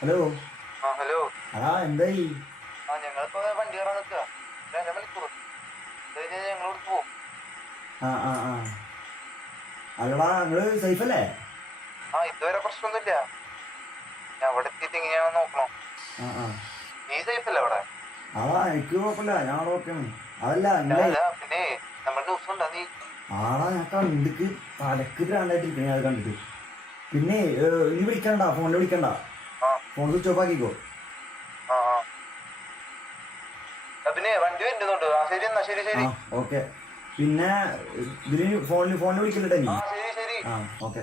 Hello. Hello. അടാ എന്തായി? ഞങ്ങളിപ്പോ വണ്ടി കയറാൻ നിൽക്കുക. 2 മണിക്കൂർ ഞങ്ങളോട് പോവും. ആ ആ ആ അല്ലടാ, നിങ്ങള് സേഫ് അല്ലേ? ഇതുവരെ പ്രശ്നമൊന്നുമില്ല. ഞാൻ അവിടെ എത്തിയിട്ട് എങ്ങനെയാണെന്ന് നോക്കണം. ആ ആ നീ സേഫ് അല്ലേ അവിടെ? എനിക്ക് കുഴപ്പമില്ല, ഞാൻ അവിടെ ഓക്കെയാണ്. അതല്ല നിങ്ങളെ പിന്നെ നമ്മുടെ ന്യൂസ് ഉണ്ടാ നീ? ഞാൻ കണ്ടിട്ട് തലക്ക് ഭ്രാന്തായിട്ടിരിക്കണേ അത് കണ്ടിട്ട്. പിന്നെ ഇനി വിളിക്കണ്ട, ഫോണിൽ വിളിക്കണ്ട, ഫോൺ സ്വിച്ച് ഓഫ് ആക്കിക്കോ. പിന്നെ വണ്ടി വരുന്നുണ്ട്. ശരി എന്നാ, ശരി ശരി. ഓക്കെ. പിന്നെ ഇതിന് ഫോണിൽ വിളിക്കണ്ടേ നീ? ശരി ശരി. ഓക്കെ.